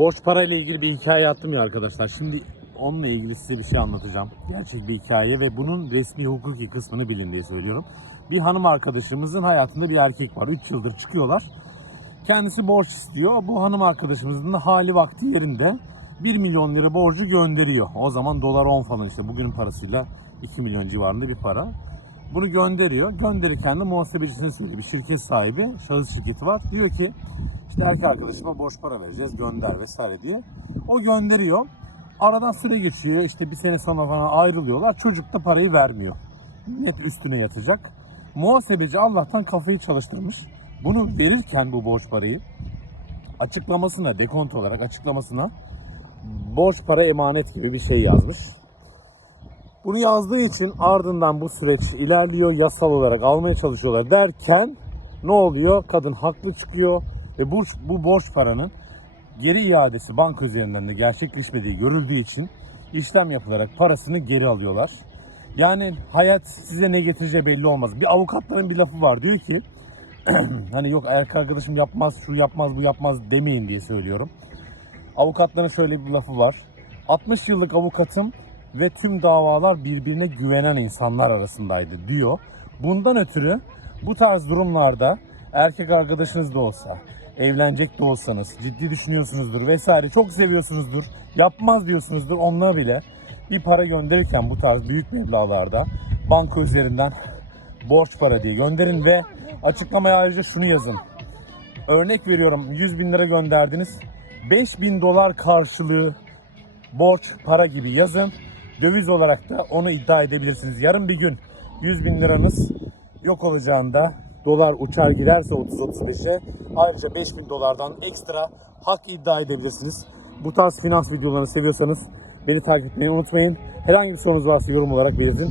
Borç parayla ilgili bir hikaye attım ya arkadaşlar. Şimdi onunla ilgili size bir şey anlatacağım. Gerçek bir hikaye ve bunun resmi hukuki kısmını bilin diye söylüyorum. Bir hanım arkadaşımızın hayatında bir erkek var. 3 yıldır çıkıyorlar. Kendisi borç istiyor. Bu hanım arkadaşımızın da hali vakti yerinde 1 milyon lira borcu gönderiyor. O zaman dolar 10 falan işte bugünün parasıyla 2 milyon civarında bir para. Bunu gönderiyor. Gönderirken de muhasebecisine söylüyor. Bir şirket sahibi, şahıs şirketi var. Diyor ki işte erkek arkadaşıma borç para vereceğiz gönder vesaire diye. O gönderiyor. Aradan süre geçiyor. İşte bir sene sonra falan ayrılıyorlar. Çocuk da parayı vermiyor. Net üstüne yatacak. Muhasebeci Allah'tan kafayı çalıştırmış. Bunu verirken bu borç parayı açıklamasına, dekont olarak açıklamasına borç para emanet gibi bir şey yazmış. Bunu yazdığı için ardından bu süreç ilerliyor. Yasal olarak almaya çalışıyorlar derken ne oluyor? Kadın haklı çıkıyor ve bu, bu borç paranın geri iadesi banka üzerinden de gerçekleşmediği görüldüğü için işlem yapılarak parasını geri alıyorlar. Yani hayat size ne getireceği belli olmaz. Bir avukatların bir lafı var diyor ki hani yok erkek arkadaşım yapmaz, şu yapmaz, bu yapmaz demeyin diye söylüyorum. Avukatların şöyle bir lafı var. 60 yıllık avukatım ve tüm davalar birbirine güvenen insanlar arasındaydı diyor. Bundan ötürü bu tarz durumlarda erkek arkadaşınız da olsa, evlenecek de olsanız, ciddi düşünüyorsunuzdur vesaire, çok seviyorsunuzdur, yapmaz diyorsunuzdur onunla bile bir para gönderirken bu tarz büyük meblağlarda banka üzerinden borç para diye gönderin ve açıklamaya ayrıca şunu yazın. Örnek veriyorum 100 bin lira gönderdiniz. 5000 dolar karşılığı borç para gibi yazın. Döviz olarak da onu iddia edebilirsiniz. Yarın bir gün 100 bin liranız yok olacağında dolar uçar giderse 30-35'e ayrıca 5000 dolardan ekstra hak iddia edebilirsiniz. Bu tarz finans videolarını seviyorsanız beni takip etmeyi unutmayın. Herhangi bir sorunuz varsa yorum olarak belirtin.